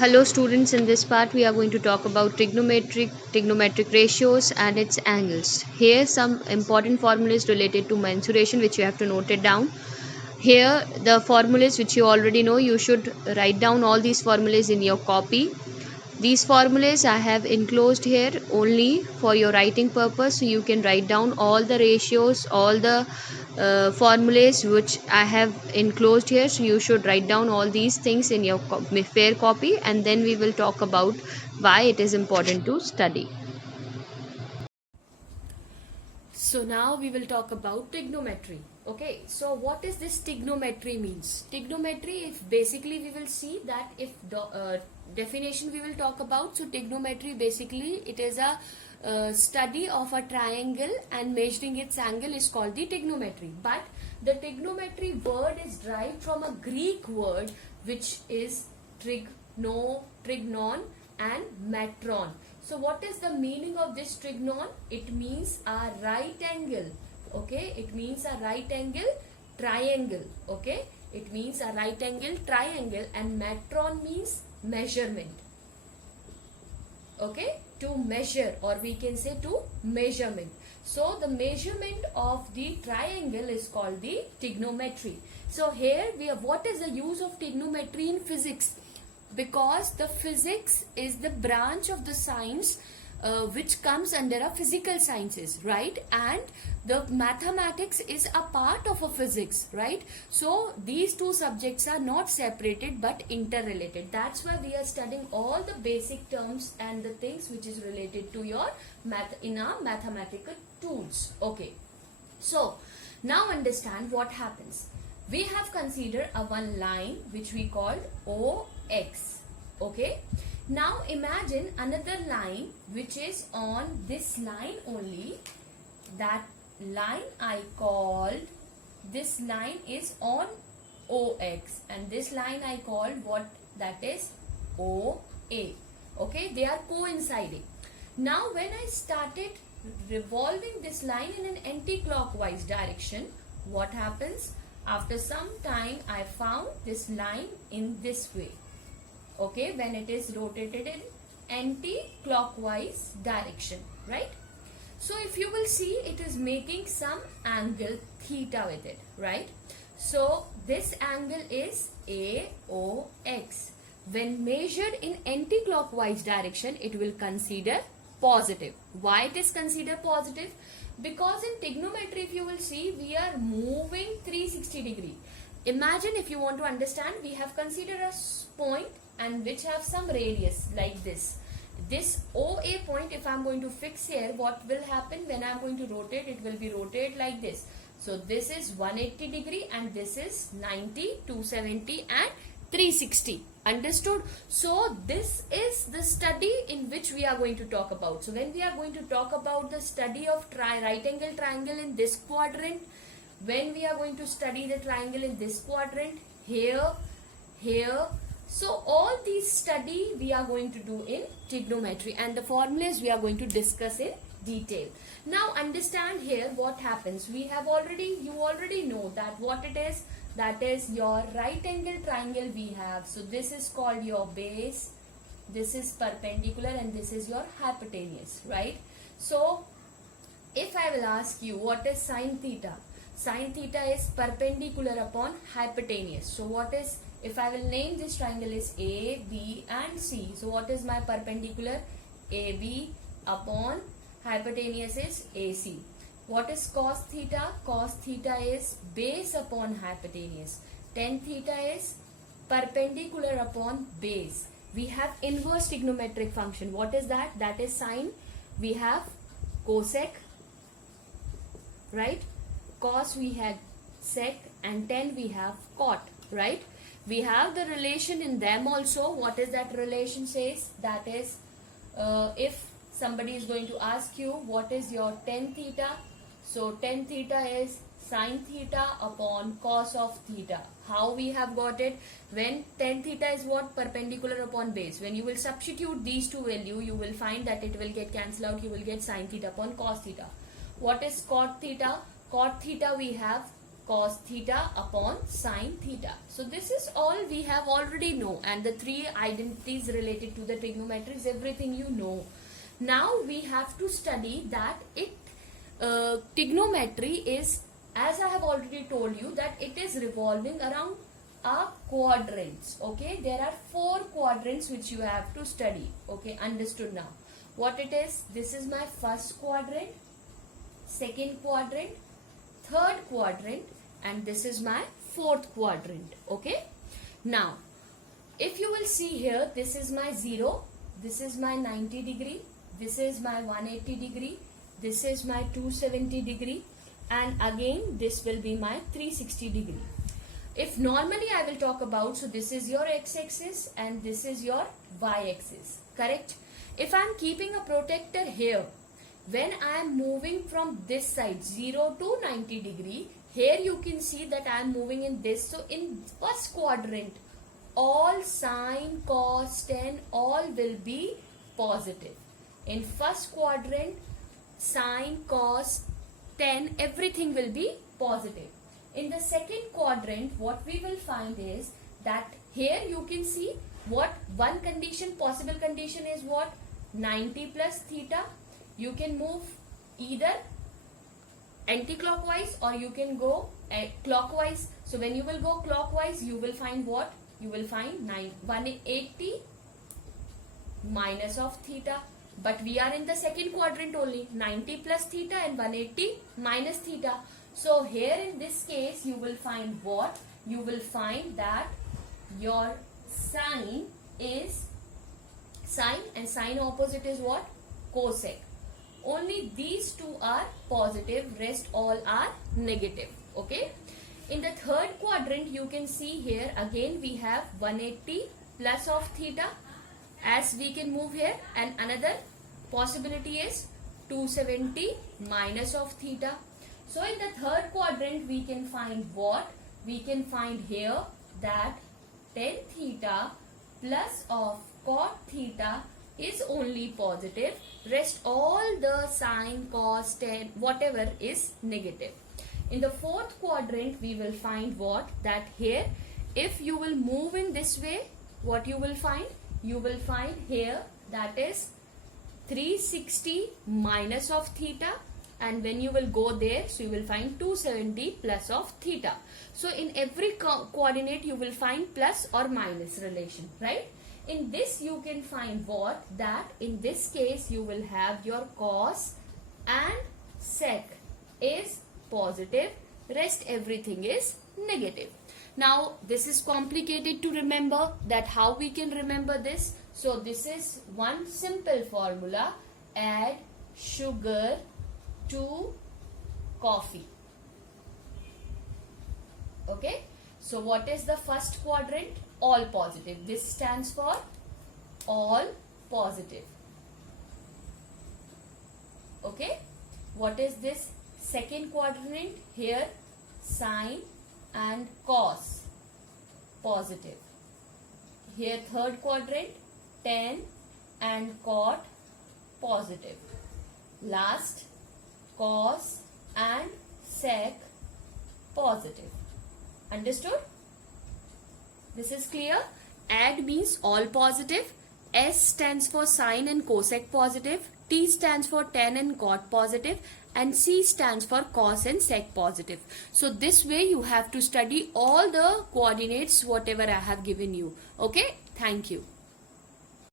Hello students, in this part we are going to talk about trigonometric ratios and its angles. Here some important formulas related to mensuration which you have to note it down. Here the formulas which you already know, you should write down all these formulas in your copy. These formulas I have enclosed here only for your writing purpose, so you can write down all the ratios, all the formulas which I have enclosed here. So you should write down all these things in your fair copy, and then we will talk about why it is important to study. So now we will talk about trigonometry. Okay, so what is this trigonometry means? Trigonometry, if basically we will see that if the definition we will talk about. So trigonometry basically it is a study of a triangle and measuring its angle is called the trigonometry. But the trigonometry word is derived from a Greek word which is trignon and metron. So what is the meaning of this trignon? It means a right angle. Okay, it means a right angle triangle. Okay, it means a right angle triangle, and metron means measurement. Okay, to measure, or we can say to measurement. So the measurement of the triangle is called the trigonometry. So here we have, what is the use of trigonometry in physics? Because the physics is the branch of the science which comes under a physical sciences, right? And the mathematics is a part of a physics, right? So these two subjects are not separated but interrelated. That's why we are studying all the basic terms and the things which is related to your math in our mathematical tools. Okay, so now understand what happens. We have considered a one line which we called OX. Okay, now imagine another line which is on this line only. That line I called, this line is on OX, and this line I called what, that is OA. Okay, they are coinciding. Now when I started revolving this line in an anti-clockwise direction, what happens? After some time I found this line in this way. Okay, when it is rotated in anti-clockwise direction, right? So if you will see, it is making some angle theta with it, right? So this angle is AOX. When measured in anti-clockwise direction, it will consider positive. Why it is considered positive? Because in trigonometry, if you will see, we are moving 360 degree. Imagine, if you want to understand, we have considered a point and which have some radius like this. This OA point, if I am going to fix here, what will happen when I am going to rotate? It will be rotated like this. So this is 180 degree and this is 90, 270 and 360. Understood? So this is the study in which we are going to talk about. So when we are going to talk about the study of right angle triangle in this quadrant, when we are going to study the triangle in this quadrant, here, so all these study we are going to do in trigonometry, and the formulas we are going to discuss in detail. Now understand here what happens. We have you already know that what it is. That is your right angle triangle we have. So this is called your base, this is perpendicular, and this is your hypotenuse, right? So if I will ask you what is sine theta? Sine theta is perpendicular upon hypotenuse. So what is, if I will name this triangle is A, B and C. So what is my perpendicular? AB upon hypotenuse is AC. What is cos theta? Cos theta is base upon hypotenuse. Tan theta is perpendicular upon base. We have inverse trigonometric function. What is that? That is sine. We have cosec, right? Cos we had sec, and tan we have cot, right? We have the relation in them also. What is that relation says? That is if somebody is going to ask you what is your tan theta, so tan theta is sine theta upon cos of theta. How we have got it? When tan theta is what? Perpendicular upon base. When you will substitute these two values, you will find that it will get cancelled out. You will get sine theta upon cos theta. What is cot theta? Cot theta we have cos theta upon sin theta. So this is all we have already know, and the three identities related to the trigonometry is everything you know. Now we have to study that trigonometry is, as I have already told you, that it is revolving around quadrants. Okay, there are 4 quadrants which you have to study. Okay, understood now what it is? This is my first quadrant, second quadrant, third quadrant, and this is my fourth quadrant. Okay, now if you will see here, this is my 0, this is my 90 degree, this is my 180 degree, this is my 270 degree, and again this will be my 360 degree. If normally I will talk about, so this is your x-axis and this is your y-axis, correct? If I am keeping a protector here, when I am moving from this side 0 to 90 degree, here you can see that I am moving in this. So in first quadrant, all sine, cos, tan, all will be positive. In first quadrant, sine, cos, tan, everything will be positive. In the second quadrant, what we will find is that here you can see what one condition, possible condition is what? 90 plus theta. You can move either anti-clockwise or you can go clockwise. So when you will go clockwise, you will find what? You will find 180 minus of theta. But we are in the second quadrant only. 90 plus theta and 180 minus theta. So here in this case, you will find what? You will find that your sine is sine, and sine opposite is what? Cosec. Only these two are positive, rest all are negative. Okay. In the third quadrant, you can see here again we have 180 plus of theta, as we can move here, and another possibility is 270 minus of theta. So in the third quadrant, we can find what? We can find here that tan theta plus of cot theta is only positive. Rest all the sine, cos, tan, whatever is negative. In the fourth quadrant, we will find what? That here, if you will move in this way, what you will find? You will find here that is 360 minus of theta, and when you will go there, so you will find 270 plus of theta. So in every coordinate you will find plus or minus relation, right? In this you can find what? That in this case you will have your cos and sec is positive, rest everything is negative. Now this is complicated to remember, that how we can remember this. So this is one simple formula: add sugar to coffee. Okay, so what is the first quadrant? All positive. This stands for all positive. Okay, what is this second quadrant? Here sine and cos, positive. Here third quadrant, tan and cot, positive. Last, cos and sec, positive. Understood? This is clear. Add means all positive. S stands for sine and cosec, positive. T stands for tan and cot, positive. And C stands for cos and sec, positive. So this way you have to study all the coordinates whatever I have given you. Okay? Thank you.